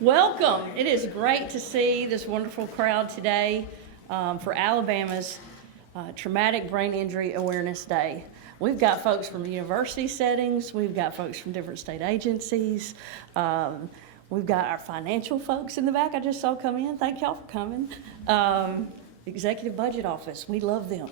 Welcome. It is great to see this wonderful crowd today for Alabama's Traumatic Brain Injury Awareness Day. We've got folks from university settings, we've got folks from different state agencies, we've got our financial folks in the back I just saw come in. Thank y'all for coming. Executive Budget Office, we love them.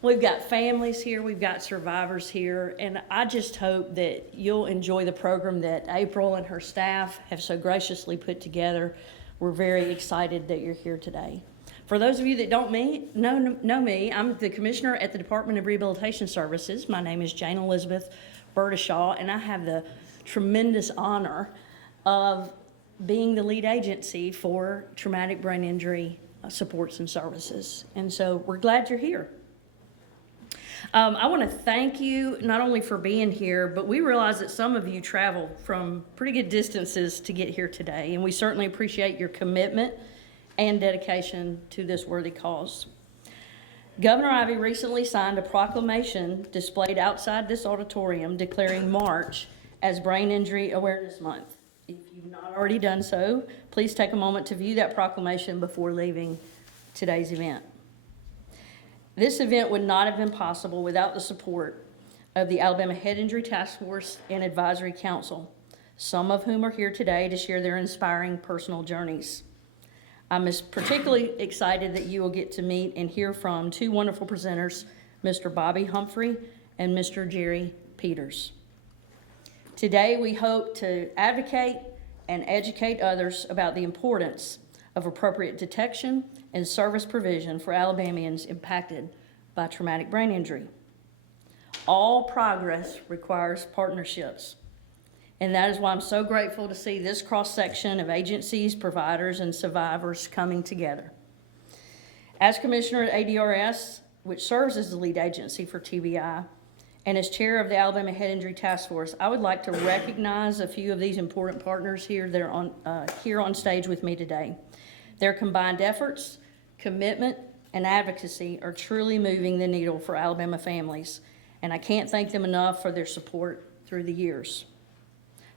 We've got families here, we've got survivors here, and I just hope that you'll enjoy the program that April and her staff have so graciously put together. We're very excited that you're here today. For those of you that don't know me, I'm the Commissioner at the Department of Rehabilitation Services. My name is Jane Elizabeth Burdishaw, and I have the tremendous honor of being the lead agency for traumatic brain injury supports and services. And so we're glad you're here. I want to thank you not only for being here, but we realize that some of you travel from pretty good distances to get here today, and we certainly appreciate your commitment and dedication to this worthy cause. Governor Ivey recently signed a proclamation displayed outside this auditorium declaring March as Brain Injury Awareness Month. If you've not already done so, please take a moment to view that proclamation before leaving today's event. This event would not have been possible without the support of the Alabama Head Injury Task Force and Advisory Council, some of whom are here today to share their inspiring personal journeys. I'm particularly excited that you will get to meet and hear from two wonderful presenters, Mr. Bobby Humphrey and Mr. Jerry Peters. Today, we hope to advocate and educate others about the importance of appropriate detection and service provision for Alabamians impacted by traumatic brain injury. All progress requires partnerships, and that is why I'm so grateful to see this cross-section of agencies, providers, and survivors coming together. As Commissioner at ADRS, which serves as the lead agency for TBI, and as chair of the Alabama Head Injury Task Force, I would like to recognize a few of these important partners here that are here on stage with me today. Their combined efforts, commitment, and advocacy are truly moving the needle for Alabama families, and I can't thank them enough for their support through the years.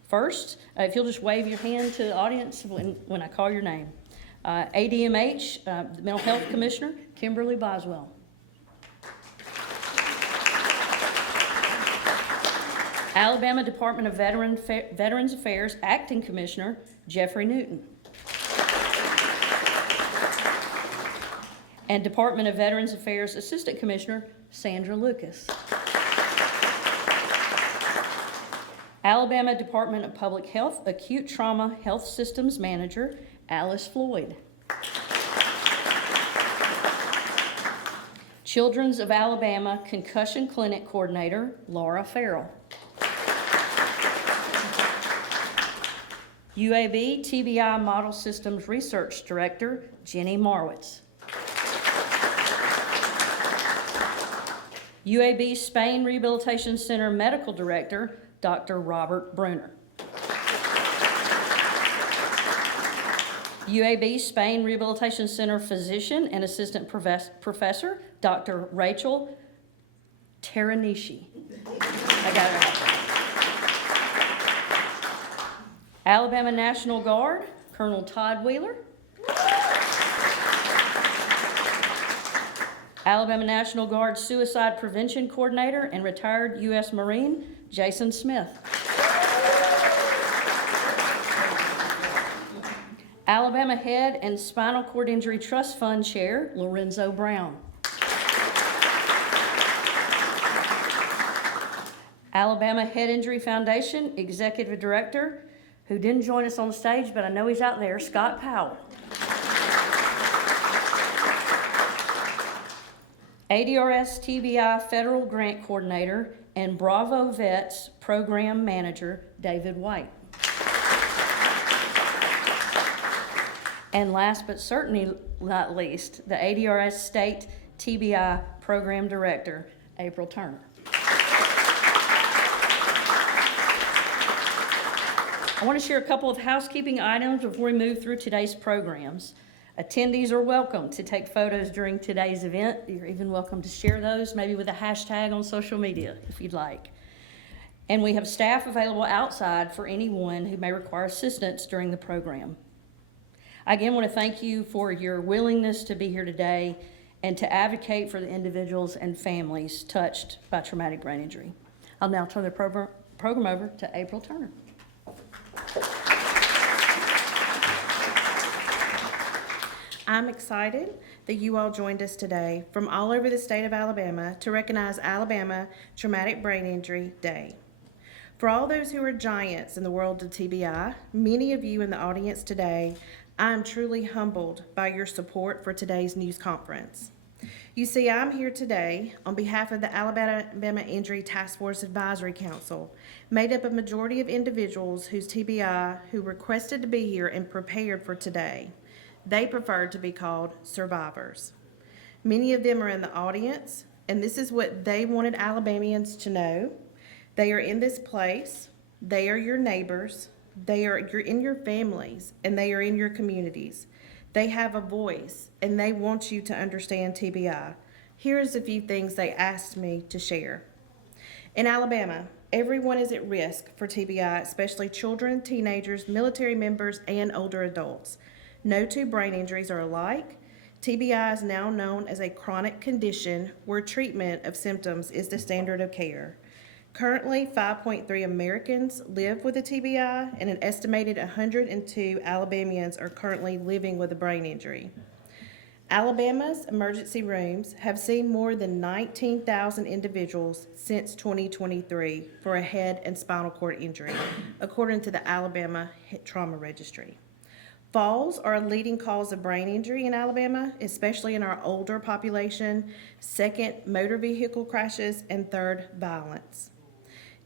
First, if you'll just wave your hand to the audience when I call your name. ADMH, the Mental Health Commissioner, Kimberly Boswell. Alabama Department of Veterans Affairs Acting Commissioner, Jeffrey Newton. And Department of Veterans Affairs Assistant Commissioner, Sandra Lucas. Alabama Department of Public Health Acute Trauma Health Systems Manager, Alice Floyd. Children's of Alabama Concussion Clinic Coordinator, Laura Farrell. UAB TBI Model Systems Research Director, Jenny Marwitz. UAB Spain Rehabilitation Center Medical Director, Dr. Robert Bruner. UAB Spain Rehabilitation Center Physician and Assistant Professor, Dr. Rachel Teranishi. I got it right. Alabama National Guard, Colonel Todd Wheeler. Alabama National Guard Suicide Prevention Coordinator and retired U.S. Marine, Jason Smith. Alabama Head and Spinal Cord Injury Trust Fund Chair, Lorenzo Brown. Alabama Head Injury Foundation Executive Director, who didn't join us on the stage, but I know he's out there, Scott Powell. ADRS TBI Federal Grant Coordinator and Bravo Vets Program Manager, David White. And last but certainly not least, the ADRS State TBI Program Director, April Turner. I want to share a couple of housekeeping items before we move through today's programs. Attendees are welcome to take photos during today's event. You're even welcome to share those, maybe with a hashtag on social media if you'd like. And we have staff available outside for anyone who may require assistance during the program. I again want to thank you for your willingness to be here today and to advocate for the individuals and families touched by traumatic brain injury. I'll now turn the program over to April Turner. I'm excited that you all joined us today from all over the state of Alabama to recognize Alabama Traumatic Brain Injury Day. For all those who are giants in the world of TBI, many of you in the audience today, I am truly humbled by your support for today's news conference. You see, I'm here today on behalf of the Alabama Injury Task Force Advisory Council, made up of a majority of individuals whose TBI who requested to be here and prepared for today. They preferred to be called survivors. Many of them are in the audience, and this is what they wanted Alabamians to know. They are in this place, they are your neighbors, you're in your families, and they are in your communities. They have a voice, and they want you to understand TBI. Here's a few things they asked me to share. In Alabama, everyone is at risk for TBI, especially children, teenagers, military members, and older adults. No two brain injuries are alike. TBI is now known as a chronic condition where treatment of symptoms is the standard of care. Currently, 5.3 Americans live with a TBI, and an estimated 102 Alabamians are currently living with a brain injury. Alabama's emergency rooms have seen more than 19,000 individuals since 2023 for a head and spinal cord injury, according to the Alabama Trauma Registry. Falls are a leading cause of brain injury in Alabama, especially in our older population. Second, motor vehicle crashes, and third, violence.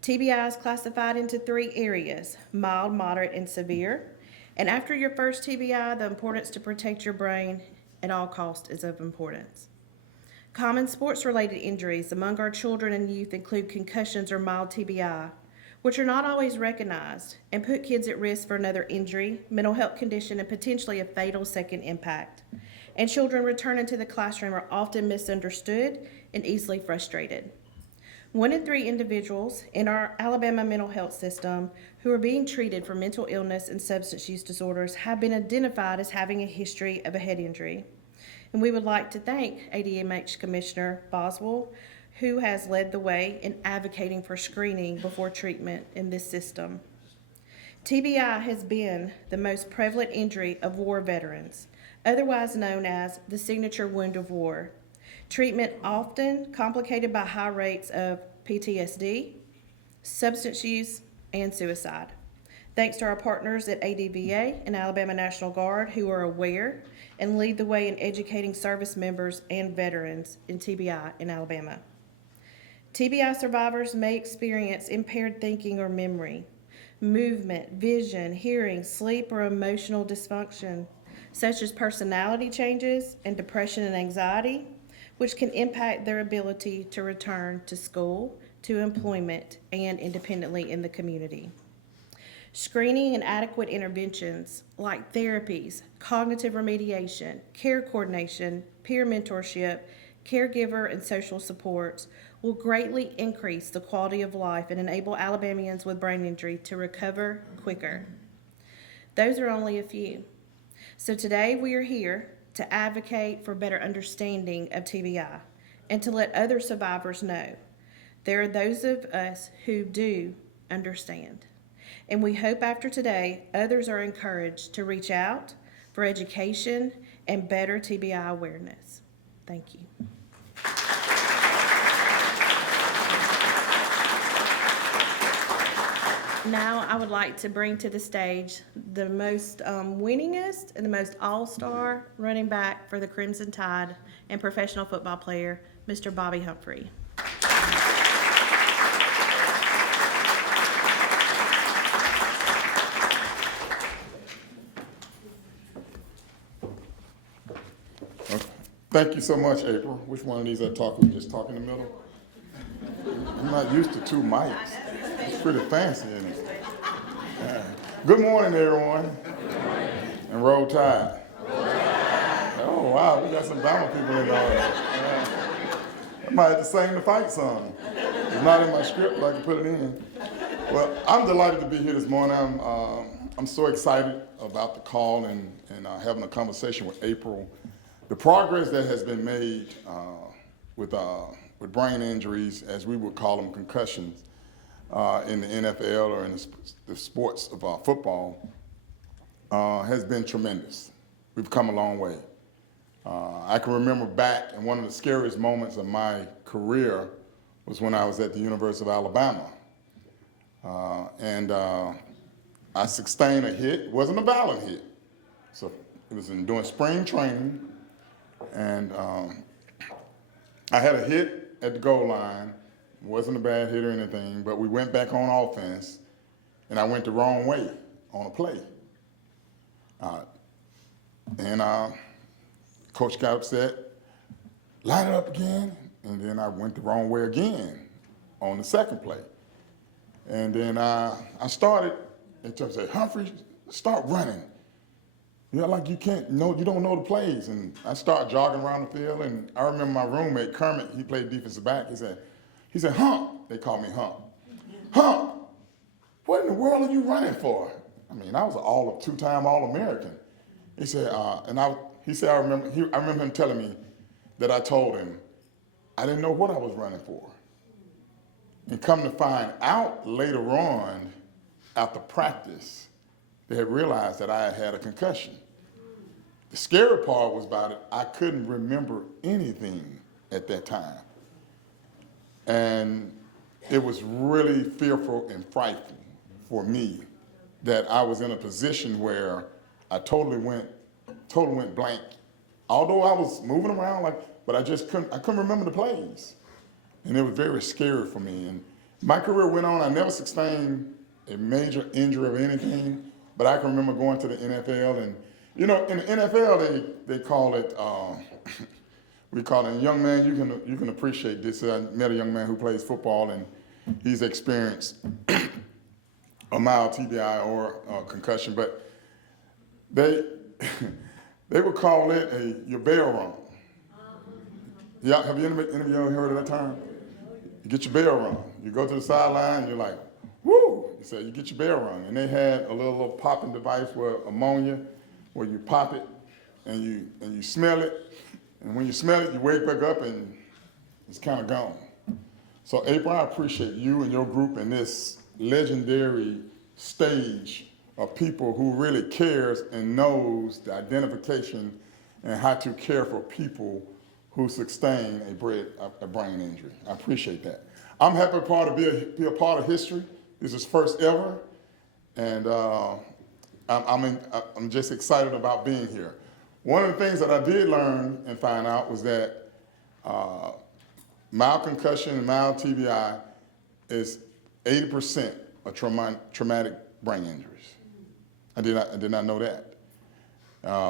TBI is classified into 3 areas: mild, moderate, and severe. And after your first TBI, the importance to protect your brain at all costs is of importance. Common sports-related injuries among our children and youth include concussions or mild TBI, which are not always recognized and put kids at risk for another injury, mental health condition, and potentially a fatal second impact. And children returning to the classroom are often misunderstood and easily frustrated. 1 in 3 individuals in our Alabama mental health system who are being treated for mental illness and substance use disorders have been identified as having a history of a head injury. And we would like to thank ADMH Commissioner Boswell, who has led the way in advocating for screening before treatment in this system. TBI has been the most prevalent injury of war veterans, otherwise known as the signature wound of war. Treatment often complicated by high rates of PTSD, substance use, and suicide. Thanks to our partners at ADVA and Alabama National Guard who are aware and lead the way in educating service members and veterans in TBI in Alabama. TBI survivors may experience impaired thinking or memory, movement, vision, hearing, sleep, or emotional dysfunction, such as personality changes and depression and anxiety, which can impact their ability to return to school, to employment, and independently in the community. Screening and adequate interventions like therapies, cognitive remediation, care coordination, peer mentorship, caregiver, and social supports will greatly increase the quality of life and enable Alabamians with brain injury to recover quicker. Those are only a few. So today we are here to advocate for better understanding of TBI and to let other survivors know there are those of us who do understand. And we hope after today, others are encouraged to reach out for education and better TBI awareness. Thank you. Now I would like to bring to the stage the most winningest and the most all-star running back for the Crimson Tide and professional football player, Mr. Bobby Humphrey. Thank you so much, April. Which one of these I talk? We just talk in the middle? I'm not used to 2 mics. It's pretty fancy, isn't it? Good morning, everyone. And roll tide. Oh, wow, we got some Bama people in the audience. I might have to sing the fight song. It's not in my script, but I can put it in. Well, I'm delighted to be here this morning. I'm so excited about the call and having a conversation with April. The progress that has been made with brain injuries, as we would call them, concussions, in the NFL or in the sports of football, has been tremendous. We've come a long way. I can remember back, and one of the scariest moments of my career was when I was at the University of Alabama. I sustained a hit. It wasn't a violent hit. So it was doing spring training, and I had a hit at the goal line. It wasn't a bad hit or anything, but we went back on offense, and I went the wrong way on a play. Coach got upset, line it up again, and then I went the wrong way again on the second play. And then I started, and said, Humphrey, start running. You're like you don't know the plays. And I started jogging around the field, and I remember my roommate, Kermit, he played defensive back, he said, Hump, they called me Hump. Hump, what in the world are you running for? I mean, I was a two-time All-American. He said, I remember him telling me that I told him I didn't know what I was running for. And come to find out later on, after practice, they had realized that I had a concussion. The scary part was about it, I couldn't remember anything at that time. And it was really fearful and frightening for me that I was in a position where I totally went blank. Although I was moving around, but I couldn't remember the plays. And it was very scary for me. And my career went on. I never sustained a major injury of anything, but I can remember going to the NFL. And, in the NFL, they call it, we call it, a young man, you can appreciate this. I met a young man who plays football, and he's experienced a mild TBI or concussion, but they would call it your bell rung. Yeah, have you any of you ever heard of that term? You get your bell rung. You go to the sideline, and you're like, woo! So you get your bell rung. And they had a little popping device where ammonia, where you pop it and you smell it. And when you smell it, you wake back up and it's kind of gone. So April, I appreciate you and your group in this legendary stage of people who really cares and knows the identification and how to care for people who sustain a brain injury. I appreciate that. I'm happy to be a part of history. This is first ever, and I'm just excited about being here. One of the things that I did learn and find out was that mild concussion and mild TBI is 80% of traumatic brain injuries. I did not know that.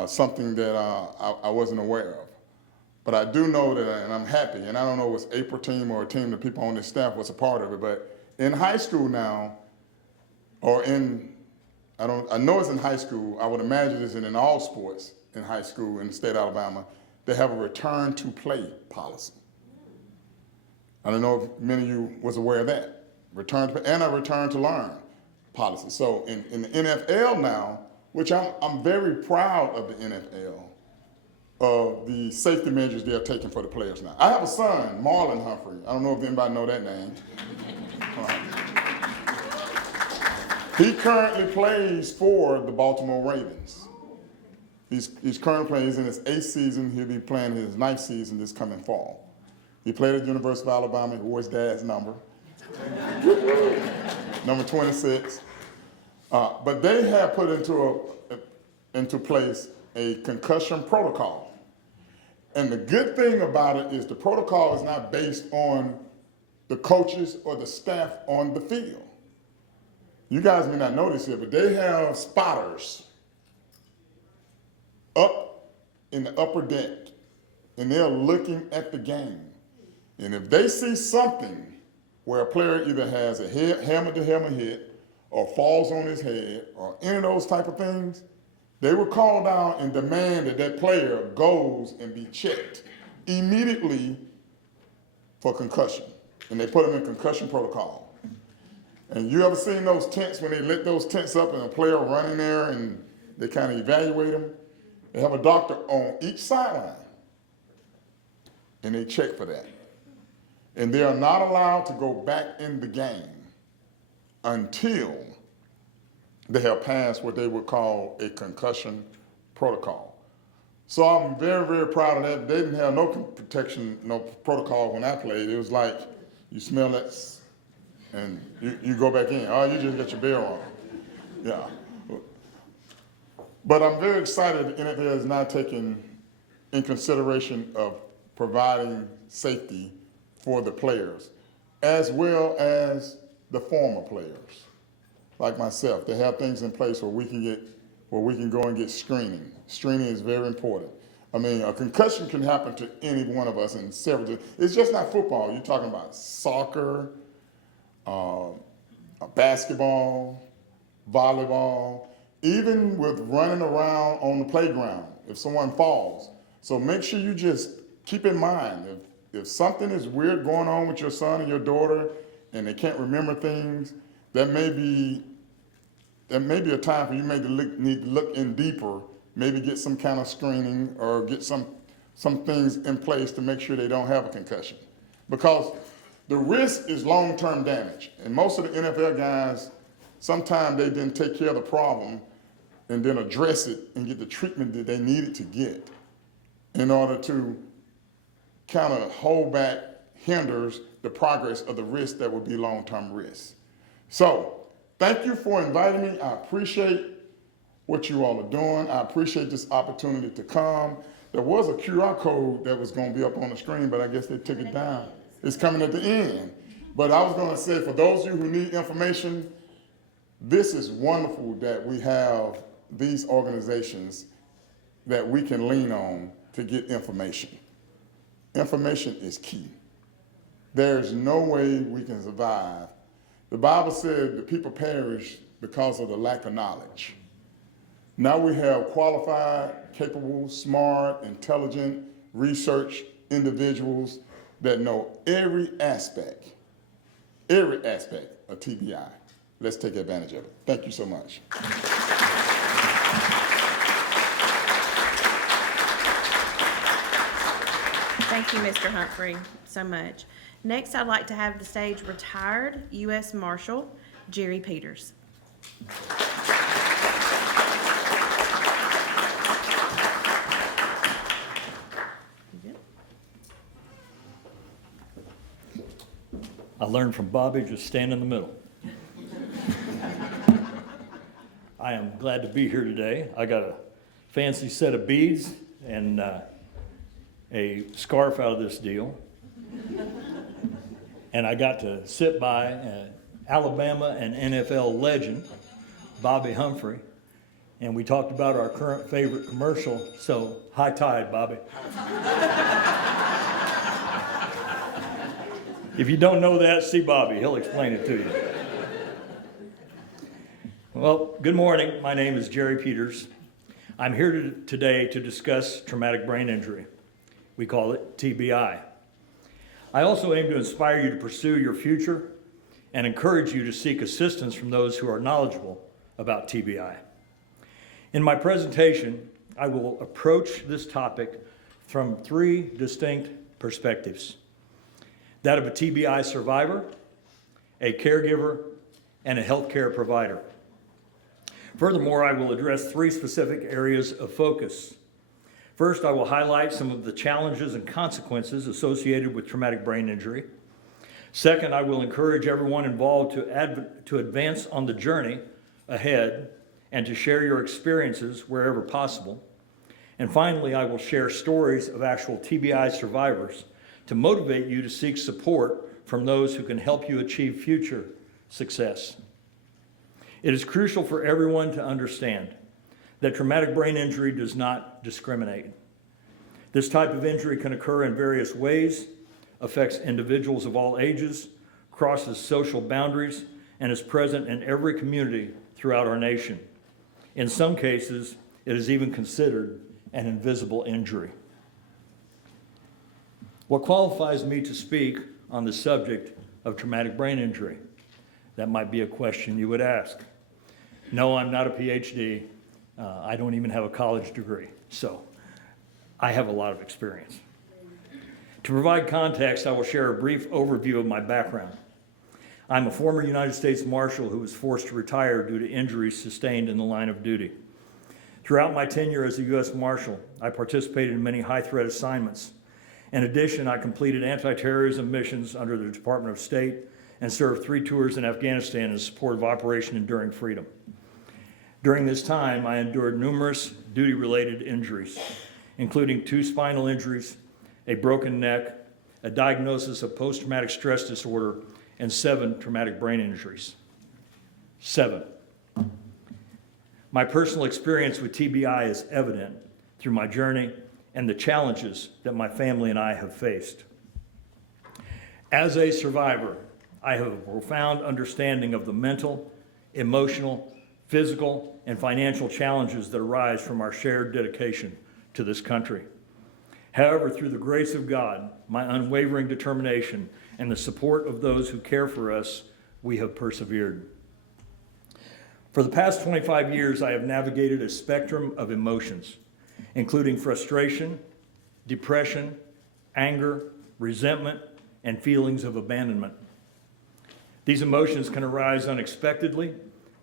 Something that I wasn't aware of. But I do know that, and I'm happy, and I don't know if it's April team or a team of people on this staff was a part of it, but in high school now, I know it's in high school, I would imagine it's in all sports in high school in the state of Alabama, they have a return to play policy. I don't know if many of you was aware of that. And a return to learn policy. So in the NFL now, which I'm very proud of the NFL, of the safety measures they're taking for the players now. I have a son, Marshal Humphrey. I don't know if anybody know that name. He currently plays for the Baltimore Ravens. He's currently playing, he's in his 8th season. He'll be playing his 9th season this coming fall. He played at the University of Alabama. He wore his dad's number, number 26. But they have put into place a concussion protocol. And the good thing about it is the protocol is not based on the coaches or the staff on the field. You guys may not know this here, but they have spotters up in the upper deck, and they're looking at the game. And if they see something where a player either has a helmet-to-helmet hit or falls on his head or any of those type of things, they will call down and demand that player goes and be checked immediately for concussion. and they put them in concussion protocol. And you ever seen those tents when they lit those tents up and a player running there and they kind of evaluate them? They have a doctor on each sideline, and they check for that. And they are not allowed to go back in the game until they have passed what they would call a concussion protocol. So I'm very, very proud of that. They didn't have no protection, no protocol when I played. It was like, you smell that, and you go back in. Oh, you just got your bell on. Yeah. But I'm very excited the NFL is now taking in consideration of providing safety for the players, as well as the former players, like myself. They have things in place where we can go and get screening. Screening is very important. I mean, a concussion can happen to any one of us in several. It's just not football. You're talking about soccer, basketball, volleyball, even with running around on the playground if someone falls. So make sure you just keep in mind, if something is weird going on with your son and your daughter and they can't remember things, that may be a time for you need to look in deeper, maybe get some kind of screening or get some things in place to make sure they don't have a concussion. Because the risk is long-term damage. And most of the NFL guys, sometimes they didn't take care of the problem and then address it and get the treatment that they needed to get in order to kind of hinders the progress of the risk that would be long-term risk. So, thank you for inviting me. I appreciate what you all are doing. I appreciate this opportunity to come. There was a QR code that was going to be up on the screen, but I guess they took it down. It's coming at the end. But I was going to say, for those of you who need information, this is wonderful that we have these organizations that we can lean on to get information. Information is key. There's no way we can survive. The Bible said the people perish because of the lack of knowledge. Now we have qualified, capable, smart, intelligent, research individuals that know every aspect of TBI. Let's take advantage of it. Thank you so much. Thank you, Mr. Humphrey, so much. Next, I'd like to have the stage retired U.S. Marshal Jerry Peters. I learned from Bobby, just stand in the middle. I am glad to be here today. I got a fancy set of beads and a scarf out of this deal. And I got to sit by Alabama and NFL legend, Bobby Humphrey, and we talked about our current favorite commercial, so high tide, Bobby. If you don't know that, see Bobby, he'll explain it to you. Well, good morning, my name is Jerry Peters. I'm here today to discuss traumatic brain injury. We call it TBI. I also aim to inspire you to pursue your future and encourage you to seek assistance from those who are knowledgeable about TBI. In my presentation, I will approach this topic from three distinct perspectives: that of a TBI survivor, a caregiver, and a healthcare provider. Furthermore, I will address three specific areas of focus. First, I will highlight some of the challenges and consequences associated with traumatic brain injury. Second, I will encourage everyone involved to advance on the journey ahead and to share your experiences wherever possible. And finally, I will share stories of actual TBI survivors to motivate you to seek support from those who can help you achieve future success. It is crucial for everyone to understand that traumatic brain injury does not discriminate. This type of injury can occur in various ways, affects individuals of all ages, crosses social boundaries, and is present in every community throughout our nation. In some cases, it is even considered an invisible injury. What qualifies me to speak on the subject of traumatic brain injury? That might be a question you would ask. No, I'm not a PhD. I don't even have a college degree, so I have a lot of experience. To provide context, I will share a brief overview of my background. I'm a former United States Marshal who was forced to retire due to injuries sustained in the line of duty. Throughout my tenure as a U.S. Marshal, I participated in many high-threat assignments. In addition, I completed anti-terrorism missions under the Department of State and served 3 tours in Afghanistan in support of Operation Enduring Freedom. During this time, I endured numerous duty-related injuries, including 2 spinal injuries, a broken neck, a diagnosis of post-traumatic stress disorder, and 7 traumatic brain injuries. 7. My personal experience with TBI is evident through my journey and the challenges that my family and I have faced. As a survivor, I have a profound understanding of the mental, emotional, physical, and financial challenges that arise from our shared dedication to this country. However, through the grace of God, my unwavering determination, and the support of those who care for us, we have persevered. For the past 25 years, I have navigated a spectrum of emotions, including frustration, depression, anger, resentment, and feelings of abandonment. These emotions can arise unexpectedly,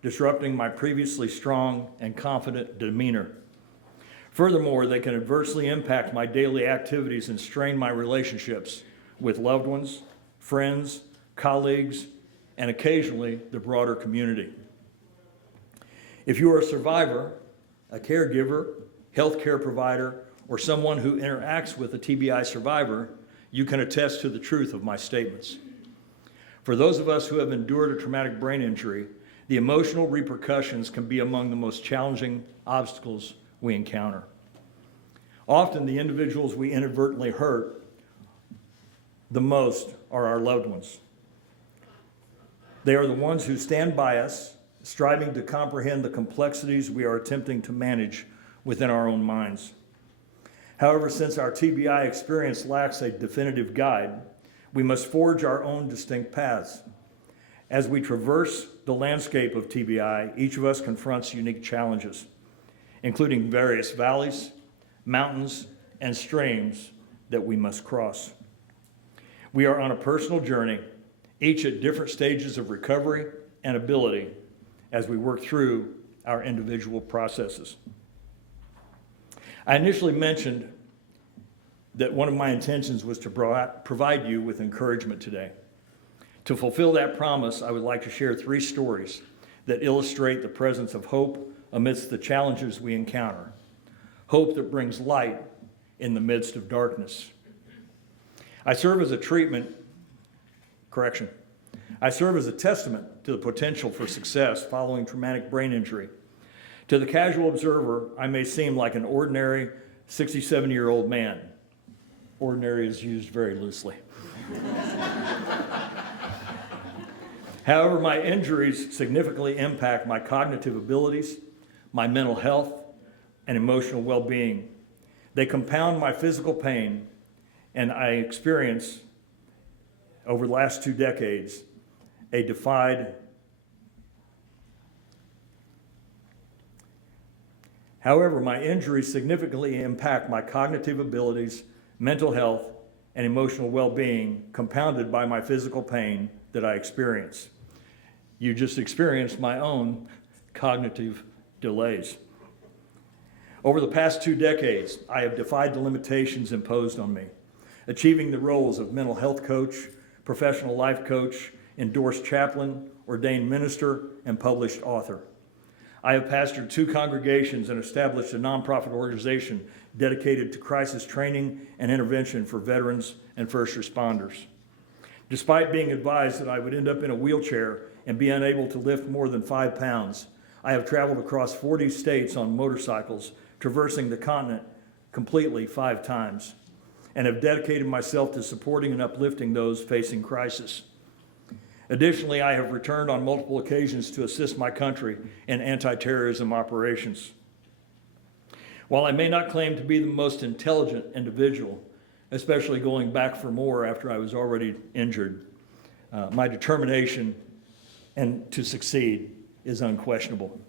disrupting my previously strong and confident demeanor. Furthermore, they can adversely impact my daily activities and strain my relationships with loved ones, friends, colleagues, and occasionally the broader community. If you are a survivor, a caregiver, healthcare provider, or someone who interacts with a TBI survivor, you can attest to the truth of my statements. For those of us who have endured a traumatic brain injury, the emotional repercussions can be among the most challenging obstacles we encounter. Often the individuals we inadvertently hurt the most are our loved ones. They are the ones who stand by us, striving to comprehend the complexities we are attempting to manage within our own minds. However, since our TBI experience lacks a definitive guide, we must forge our own distinct paths. As we traverse the landscape of TBI, each of us confronts unique challenges, including various valleys, mountains, and streams that we must cross. We are on a personal journey, each at different stages of recovery and ability as we work through our individual processes. I initially mentioned that one of my intentions was to provide you with encouragement today. To fulfill that promise, I would like to share 3 stories that illustrate the presence of hope amidst the challenges we encounter. Hope that brings light in the midst of darkness. I serve as a testament to the potential for success following traumatic brain injury. To the casual observer, I may seem like an ordinary 67-year-old man. Ordinary is used very loosely. However, my injuries significantly impact my cognitive abilities, my mental health, and emotional well-being. They compound my physical pain, and I experience, over the last 2 decades, However, my injuries significantly impact my cognitive abilities, mental health, and emotional well-being, compounded by my physical pain that I experience. You just experienced my own cognitive delays. Over the past 2 decades, I have defied the limitations imposed on me, achieving the roles of mental health coach, professional life coach, endorsed chaplain, ordained minister, and published author. I have pastored 2 congregations and established a nonprofit organization dedicated to crisis training and intervention for veterans and first responders. Despite being advised that I would end up in a wheelchair and be unable to lift more than 5 pounds, I have traveled across 40 states on motorcycles, traversing the continent completely 5 times, and have dedicated myself to supporting and uplifting those facing crisis. Additionally, I have returned on multiple occasions to assist my country in anti-terrorism operations. While I may not claim to be the most intelligent individual, especially going back for more after I was already injured, my determination and to succeed is unquestionable.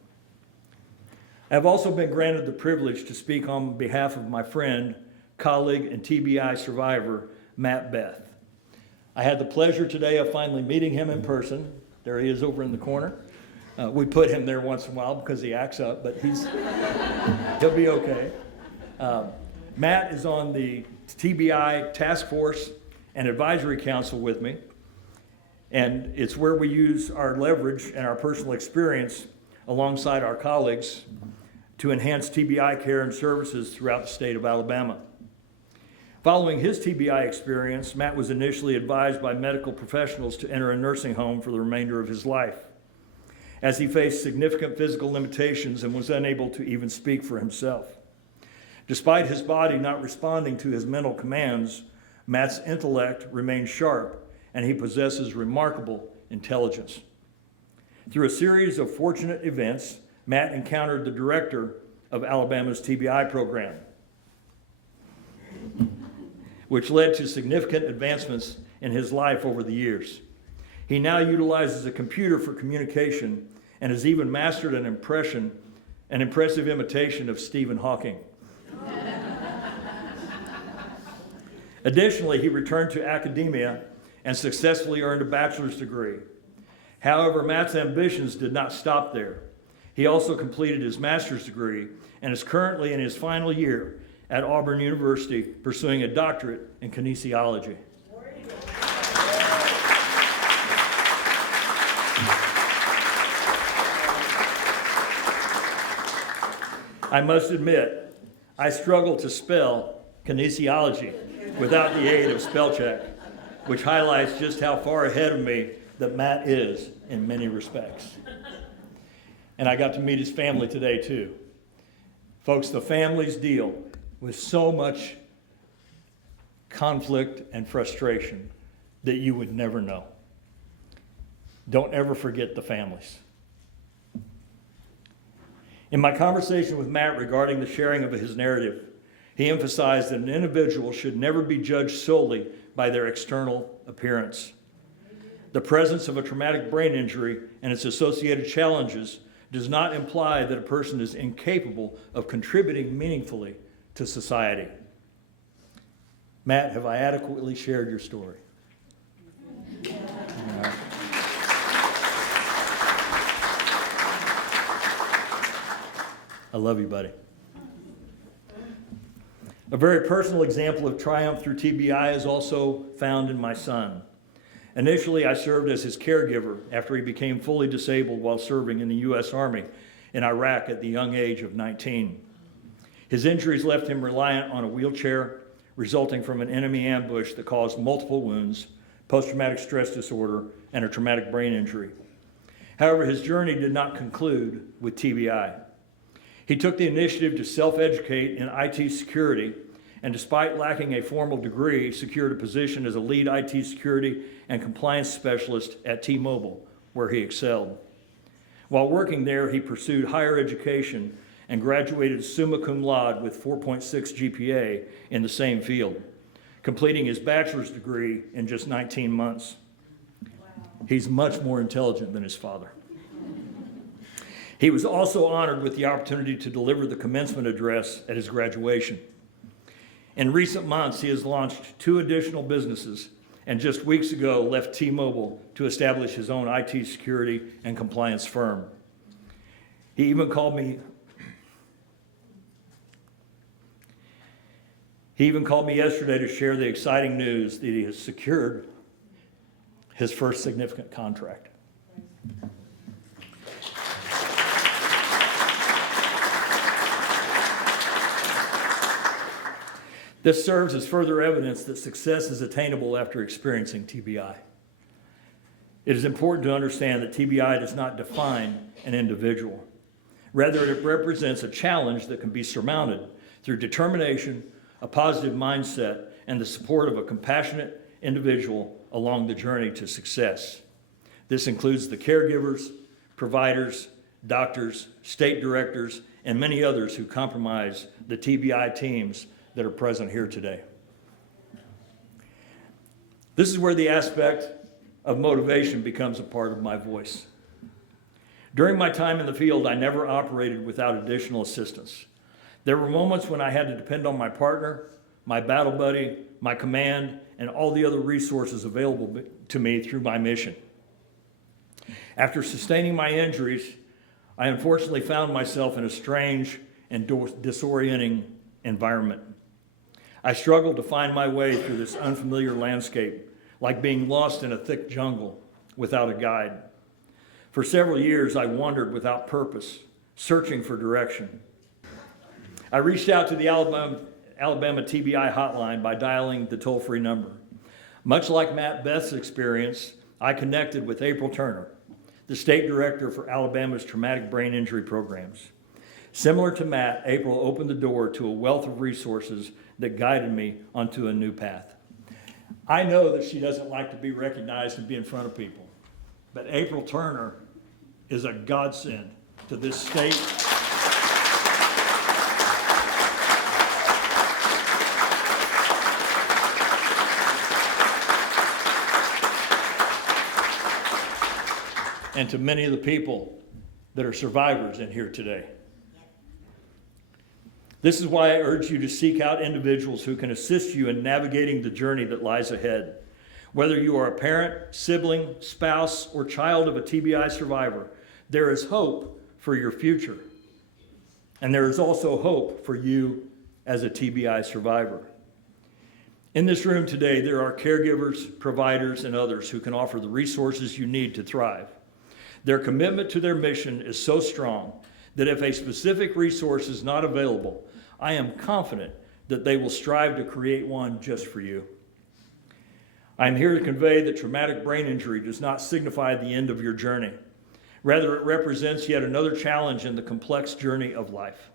I have also been granted the privilege to speak on behalf of my friend, colleague, and TBI survivor, Matt Beth. I had the pleasure today of finally meeting him in person. There he is over in the corner. We put him there once in a while because he acts up, but he'll be okay. Matt is on the TBI Task Force and Advisory Council with me, and it's where we use our leverage and our personal experience alongside our colleagues to enhance TBI care and services throughout the state of Alabama. Following his TBI experience, Matt was initially advised by medical professionals to enter a nursing home for the remainder of his life, as he faced significant physical limitations and was unable to even speak for himself. Despite his body not responding to his mental commands, Matt's intellect remains sharp, and he possesses remarkable intelligence. Through a series of fortunate events, Matt encountered the director of Alabama's TBI program, which led to significant advancements in his life over the years. He now utilizes a computer for communication and has even mastered an impressive imitation of Stephen Hawking. Additionally, he returned to academia and successfully earned a bachelor's degree. However, Matt's ambitions did not stop there. He also completed his master's degree and is currently in his final year at Auburn University pursuing a doctorate in kinesiology. I must admit, I struggle to spell kinesiology without the aid of spell check, which highlights just how far ahead of me that Matt is in many respects. And I got to meet his family today too. Folks, the families deal with so much conflict and frustration that you would never know. Don't ever forget the families. In my conversation with Matt regarding the sharing of his narrative, he emphasized that an individual should never be judged solely by their external appearance. The presence of a traumatic brain injury and its associated challenges does not imply that a person is incapable of contributing meaningfully to society. Matt, have I adequately shared your story? I love you, buddy. A very personal example of triumph through TBI is also found in my son. Initially, I served as his caregiver after he became fully disabled while serving in the U.S. Army in Iraq at the young age of 19. His injuries left him reliant on a wheelchair, resulting from an enemy ambush that caused multiple wounds, post-traumatic stress disorder, and a traumatic brain injury. However, his journey did not conclude with TBI. He took the initiative to self-educate in IT security, and despite lacking a formal degree, secured a position as a lead IT security and compliance specialist at T-Mobile, where he excelled. While working there, he pursued higher education and graduated summa cum laude with 4.6 GPA in the same field, completing his bachelor's degree in just 19 months. He's much more intelligent than his father. He was also honored with the opportunity to deliver the commencement address at his graduation. In recent months, he has launched 2 additional businesses and just weeks ago left T-Mobile to establish his own IT security and compliance firm. He even called me yesterday to share the exciting news that he has secured his first significant contract. This serves as further evidence that success is attainable after experiencing TBI. It is important to understand that TBI does not define an individual. Rather, it represents a challenge that can be surmounted through determination, a positive mindset, and the support of a compassionate individual along the journey to success. This includes the caregivers, providers, doctors, state directors, and many others who comprise the TBI teams that are present here today. This is where the aspect of motivation becomes a part of my voice. During my time in the field, I never operated without additional assistance. There were moments when I had to depend on my partner, my battle buddy, my command, and all the other resources available to me through my mission. After sustaining my injuries, I unfortunately found myself in a strange and disorienting environment. I struggled to find my way through this unfamiliar landscape, like being lost in a thick jungle without a guide. For several years, I wandered without purpose, searching for direction. I reached out to the Alabama TBI hotline by dialing the toll-free number. Much like Matt Beth's experience, I connected with April Turner, the state director for Alabama's traumatic brain injury programs. Similar to Matt, April opened the door to a wealth of resources that guided me onto a new path. I know that she doesn't like to be recognized and be in front of people, but April Turner is a godsend to this state. And to many of the people that are survivors in here today. This is why I urge you to seek out individuals who can assist you in navigating the journey that lies ahead. Whether you are a parent, sibling, spouse, or child of a TBI survivor, there is hope for your future. And there is also hope for you as a TBI survivor. In this room today, there are caregivers, providers, and others who can offer the resources you need to thrive. Their commitment to their mission is so strong that if a specific resource is not available, I am confident that they will strive to create one just for you. I am here to convey that traumatic brain injury does not signify the end of your journey. Rather, it represents yet another challenge in the complex journey of life.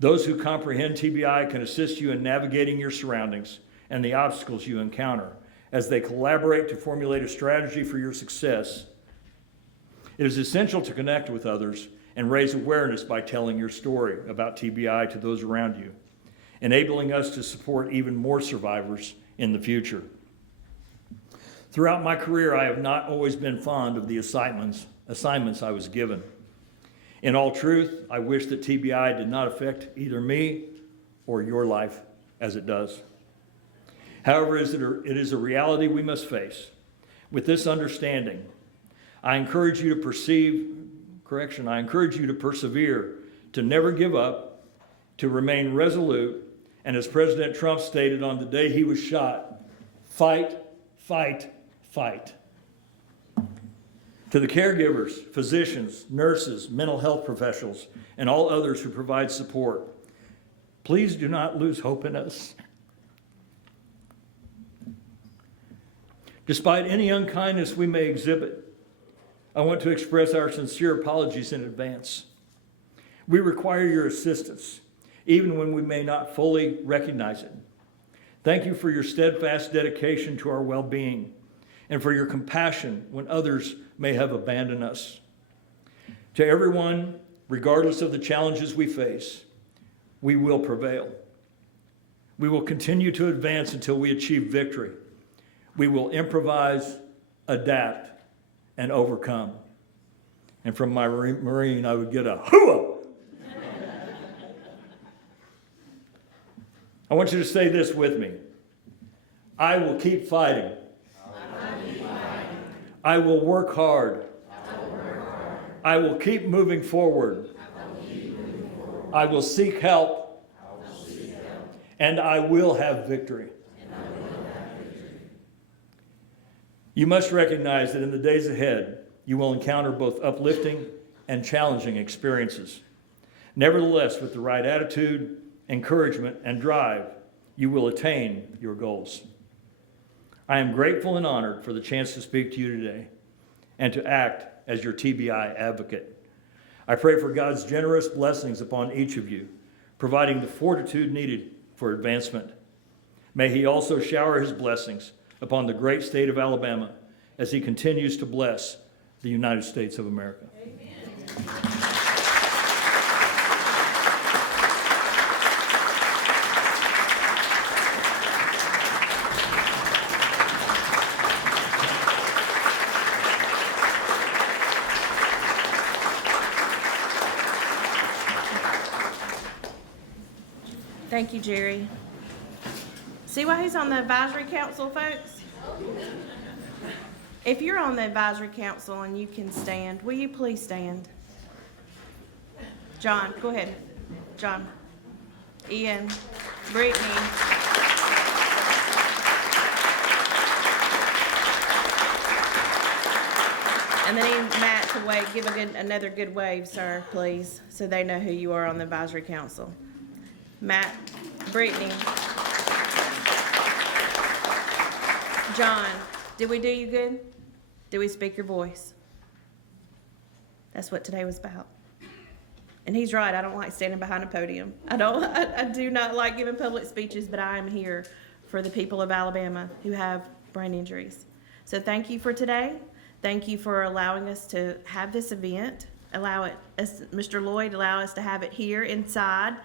Those who comprehend TBI can assist you in navigating your surroundings and the obstacles you encounter as they collaborate to formulate a strategy for your success. It is essential to connect with others and raise awareness by telling your story about TBI to those around you, enabling us to support even more survivors in the future. Throughout my career, I have not always been fond of the assignments I was given. In all truth, I wish that TBI did not affect either me or your life as it does. However, it is a reality we must face. With this understanding, I encourage you to persevere, to never give up, to remain resolute, and as President Trump stated on the day he was shot, fight, fight, fight. To the caregivers, physicians, nurses, mental health professionals, and all others who provide support, please do not lose hope in us. Despite any unkindness we may exhibit, I want to express our sincere apologies in advance. We require your assistance, even when we may not fully recognize it. Thank you for your steadfast dedication to our well-being and for your compassion when others may have abandoned us. To everyone, regardless of the challenges we face, we will prevail. We will continue to advance until we achieve victory. We will improvise, adapt, and overcome. And from my Marine, I would get a hooah! I want you to say this with me. I will keep fighting. I will work hard. I will keep moving forward. I will seek help. And I will have victory. You must recognize that in the days ahead, you will encounter both uplifting and challenging experiences. Nevertheless, with the right attitude, encouragement, and drive, you will attain your goals. I am grateful and honored for the chance to speak to you today and to act as your TBI advocate. I pray for God's generous blessings upon each of you, providing the fortitude needed for advancement. May He also shower His blessings upon the great state of Alabama as He continues to bless the United States of America. Amen. Thank you, Jerry. See why he's on the advisory council, folks? If you're on the advisory council and you can stand, will you please stand? John, go ahead. John. Ian. Brittany. And then I need Matt to wave, give another good wave, sir, please, so they know who you are on the advisory council. Matt, Brittany. John, did we do you good? Did we speak your voice? That's what today was about. And he's right, I don't like standing behind a podium. I do not like giving public speeches, but I am here for the people of Alabama who have brain injuries. So thank you for today. Thank you for allowing us to have this event. Mr. Lloyd, allow us to have it here inside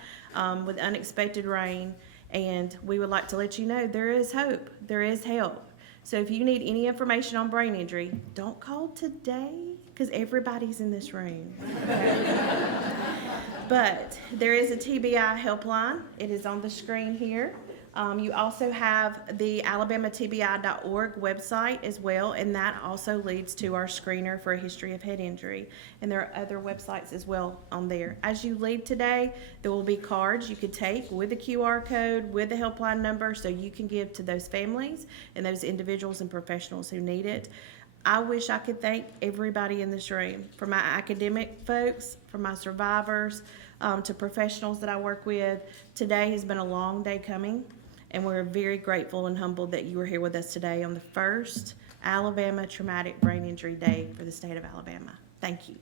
with unexpected rain. And we would like to let you know there is hope, there is help. So if you need any information on brain injury, don't call today because everybody's in this room. But there is a TBI helpline. It is on the screen here. You also have the alabamatbi.org website as well, and that also leads to our screener for a history of head injury. And there are other websites as well on there. As you leave today, there will be cards you could take with the QR code, with the helpline number, so you can give to those families and those individuals and professionals who need it. I wish I could thank everybody in this room, from my academic folks, from my survivors, to professionals that I work with. Today has been a long day coming, and we're very grateful and humbled that you were here with us today on the first Alabama Traumatic Brain Injury Day for the state of Alabama. Thank you.